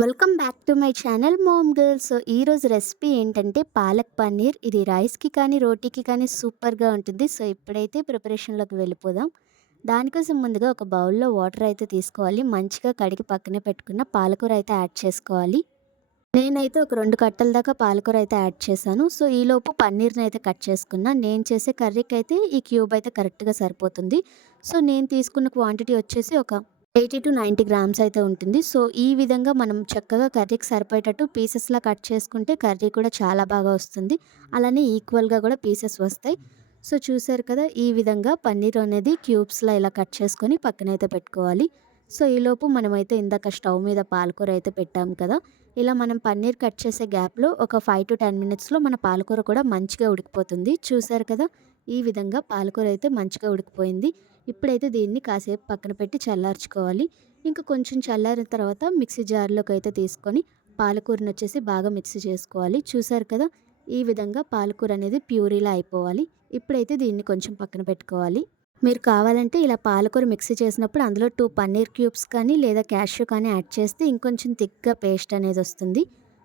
Welcome back to my channel mom girls. ఈరోజు recipe ఏంటంటే పాలక్ పన్నీర్. ఇది రైస్కి కానీ రోటీకి కానీ సూపర్గా ఉంటుంది. సో ఇప్పుడైతే ప్రిపరేషన్లోకి వెళ్ళిపోదాం. దానికోసం ముందుగా ఒక బౌల్లో వాటర్ అయితే తీసుకోవాలి. మంచిగా కడిగి పక్కనే పెట్టుకున్న పాలకూర అయితే యాడ్ చేసుకోవాలి. నేనైతే ఒక రెండు కట్టల దాకా పాలకూర అయితే యాడ్ చేశాను. సో ఈలోపు పన్నీర్ని అయితే కట్ చేసుకున్నా. నేను చేసే కర్రీకి అయితే ఈ క్యూబ్ అయితే కరెక్ట్గా సరిపోతుంది. సో నేను తీసుకున్న క్వాంటిటీ వచ్చేసి ఒక ఎయిటీ టు నైంటీ గ్రామ్స్ అయితే ఉంటుంది. సో ఈ విధంగా మనం చక్కగా కర్రీకి సరిపోయేటట్టు పీసెస్లా కట్ చేసుకుంటే కర్రీ కూడా చాలా బాగా వస్తుంది. అలానే ఈక్వల్గా కూడా పీసెస్ వస్తాయి. సో చూసారు కదా ఈ విధంగా పన్నీర్ అనేది క్యూబ్స్లో ఇలా కట్ చేసుకొని పక్కనైతే పెట్టుకోవాలి. సో ఈలోపు మనమైతే ఇందాక స్టవ్ మీద పాలకూర అయితే పెట్టాం కదా ఇలా మనం పన్నీర్ కట్ చేసే గ్యాప్లో ఒక ఫైవ్ టు టెన్ మినిట్స్లో మన పాలకూర కూడా మంచిగా ఉడికిపోతుంది. చూసారు కదా ఈ విధంగా పాలకూర అయితే మంచిగా ఉడికిపోయింది. ఇప్పుడైతే దీన్ని కాసేపు పక్కన పెట్టి చల్లార్చుకోవాలి. ఇంకా కొంచెం చల్లారిన తర్వాత మిక్సీ జార్లోకి అయితే తీసుకొని పాలకూరను వచ్చేసి బాగా మిక్సీ చేసుకోవాలి. చూసారు కదా ఈ విధంగా పాలకూర అనేది ప్యూరీలా అయిపోవాలి. ఇప్పుడైతే దీన్ని కొంచెం పక్కన పెట్టుకోవాలి. మీరు కావాలంటే ఇలా పాలకూర మిక్సీ చేసినప్పుడు అందులో టూ పన్నీర్ క్యూబ్స్ కానీ లేదా క్యాష్యూ కానీ యాడ్ చేస్తే ఇంకొంచెం థిక్గా పేస్ట్ అనేది వస్తుంది.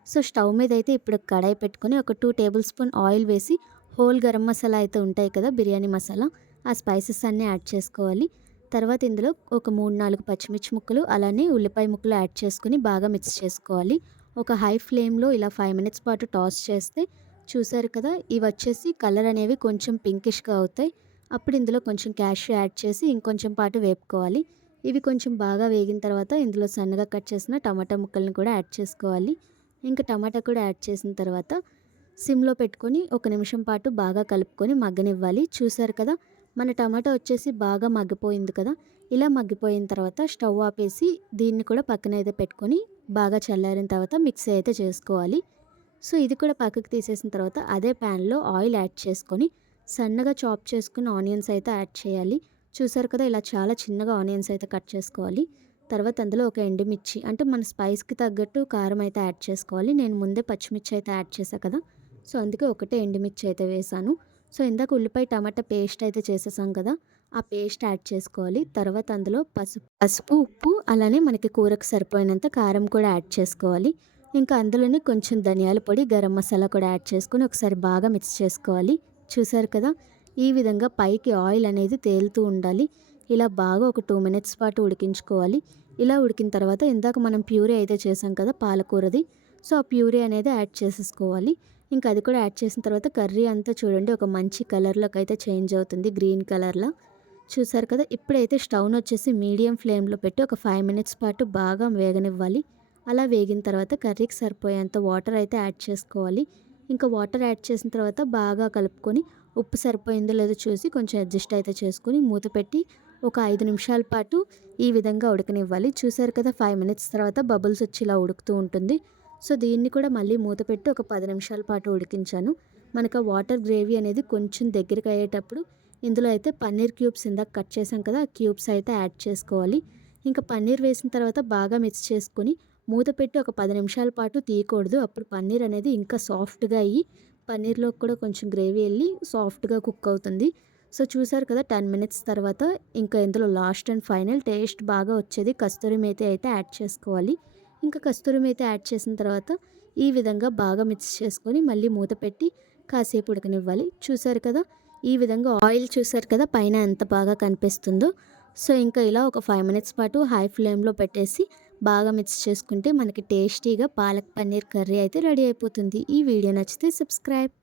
సో స్టవ్ మీద అయితే ఇప్పుడు కడాయి పెట్టుకొని ఒక టూ టేబుల్ స్పూన్ ఆయిల్ వేసి హోల్ గరం మసాలా అయితే ఉంటాయి కదా బిర్యానీ మసాలా. ఆ స్పైసెస్ అన్నీ యాడ్ చేసుకోవాలి. తర్వాత ఇందులో ఒక మూడు నాలుగు పచ్చిమిర్చి ముక్కలు అలానే ఉల్లిపాయ ముక్కలు యాడ్ చేసుకుని బాగా మిక్స్ చేసుకోవాలి. ఒక హై ఫ్లేమ్లో ఇలా ఫైవ్ మినిట్స్ పాటు టాస్ చేస్తే చూసారు కదా ఇవి వచ్చేసి కలర్ అనేవి కొంచెం పింకిష్గా అవుతాయి. అప్పుడు ఇందులో కొంచెం క్యాష్ యాడ్ చేసి ఇంకొంచెం పాటు వేపుకోవాలి. ఇవి కొంచెం బాగా వేగిన తర్వాత ఇందులో సన్నగా కట్ చేసిన టమాటా ముక్కల్ని కూడా యాడ్ చేసుకోవాలి. ఇంకా టమాటా కూడా యాడ్ చేసిన తర్వాత సిమ్లో పెట్టుకొని ఒక నిమిషం పాటు బాగా కలుపుకొని మగ్గనివ్వాలి. చూసారు కదా మన టమాటా వచ్చేసి బాగా మగ్గిపోయింది కదా. ఇలా మగ్గిపోయిన తర్వాత స్టవ్ ఆపేసి దీన్ని కూడా పక్కన అయితే పెట్టుకొని బాగా చల్లారిన తర్వాత మిక్సీ అయితే చేసుకోవాలి. సో ఇది కూడా పక్కకు తీసేసిన తర్వాత అదే ప్యాన్లో ఆయిల్ యాడ్ చేసుకొని సన్నగా చాప్ చేసుకున్న ఆనియన్స్ అయితే యాడ్ చేయాలి. చూసారు కదా ఇలా చాలా చిన్నగా ఆనియన్స్ అయితే కట్ చేసుకోవాలి. తర్వాత అందులో ఒక ఎండుమిర్చి అంటే మన స్పైస్కి తగ్గట్టు కారం అయితే యాడ్ చేసుకోవాలి. నేను ముందే పచ్చిమిర్చి అయితే యాడ్ చేశాను కదా. సో అందుకే ఒకటే ఎండుమిర్చి అయితే వేసాను. సో ఇందాక ఉల్లిపాయ టమాటా పేస్ట్ అయితే చేసేసాం కదా ఆ పేస్ట్ యాడ్ చేసుకోవాలి. తర్వాత అందులో పసుపు పసుపు ఉప్పు అలానే మనకి కూరకు సరిపోయినంత కారం కూడా యాడ్ చేసుకోవాలి. ఇంకా అందులోనే కొంచెం ధనియాల పొడి గరం మసాలా కూడా యాడ్ చేసుకొని ఒకసారి బాగా మిక్స్ చేసుకోవాలి. చూసారు కదా ఈ విధంగా పైకి ఆయిల్ అనేది తేలుతూ ఉండాలి. ఇలా బాగా ఒక టూ మినిట్స్ పాటు ఉడికించుకోవాలి. ఇలా ఉడికిన తర్వాత ఇందాక మనం ప్యూరీ అయితే చేసాం కదా పాలకూరది. సో ఆ ప్యూరీ అనేది యాడ్ చేసేసుకోవాలి. ఇంకా అది కూడా యాడ్ చేసిన తర్వాత కర్రీ అంతా చూడండి ఒక మంచి కలర్లోకి అయితే చేంజ్ అవుతుంది గ్రీన్ కలర్లో. చూసారు కదా ఇప్పుడైతే స్టవ్ను వచ్చేసి మీడియం ఫ్లేమ్లో పెట్టి ఒక ఫైవ్ మినిట్స్ పాటు బాగా వేగనివ్వాలి. అలా వేగిన తర్వాత కర్రీకి సరిపోయేంత వాటర్ అయితే యాడ్ చేసుకోవాలి. ఇంకా వాటర్ యాడ్ చేసిన తర్వాత బాగా కలుపుకొని ఉప్పు సరిపోయిందో లేదో చూసి కొంచెం అడ్జస్ట్ అయితే చేసుకొని మూత పెట్టి ఒక ఐదు నిమిషాల పాటు ఈ విధంగా ఉడకనివ్వాలి. చూసారు కదా ఫైవ్ మినిట్స్ తర్వాత బబుల్స్ వచ్చి ఇలా ఉడుకుతూ ఉంటుంది. సో దీన్ని కూడా మళ్ళీ మూత పెట్టి ఒక పది నిమిషాల పాటు ఉడికించాను. మనకు ఆ వాటర్ గ్రేవీ అనేది కొంచెం దగ్గరికి అయ్యేటప్పుడు ఇందులో అయితే పన్నీర్ క్యూబ్స్ ఇందాక కట్ చేసాం కదా ఆ క్యూబ్స్ అయితే యాడ్ చేసుకోవాలి. ఇంకా పన్నీర్ వేసిన తర్వాత బాగా మిక్స్ చేసుకొని మూత పెట్టి ఒక పది నిమిషాల పాటు తీయకూడదు. అప్పుడు పన్నీర్ అనేది ఇంకా సాఫ్ట్గా అయ్యి పన్నీర్లో కూడా కొంచెం గ్రేవీ వెళ్ళి సాఫ్ట్గా కుక్ అవుతుంది. సో చూసారు కదా టెన్ మినిట్స్ తర్వాత ఇంకా ఇందులో లాస్ట్ అండ్ ఫైనల్ టేస్ట్ బాగా వచ్చేది. కస్తూరి మేతి అయితే యాడ్ చేసుకోవాలి. ఇంకా కస్తూరి మేతి యాడ్ చేసిన తర్వాత ఈ విధంగా బాగా మిక్స్ చేసుకొని మళ్ళీ మూత పెట్టి కాసేపు ఉడకనివ్వాలి. చూసారు కదా? ఈ విధంగా ఆయిల్ చూసారు కదా? పైన ఎంత బాగా కనిపిస్తుందో. సో ఇంకా ఇలా ఒక ఫైవ్ మినిట్స్ పాటు హై ఫ్లేమ్లో పెట్టేసి బాగా మిక్స్ చేసుకుంటే మనకి టేస్టీగా పాలక్ పన్నీర్ కర్రీ అయితే రెడీ అయిపోతుంది. ఈ వీడియో నచ్చితే సబ్స్క్రైబ్.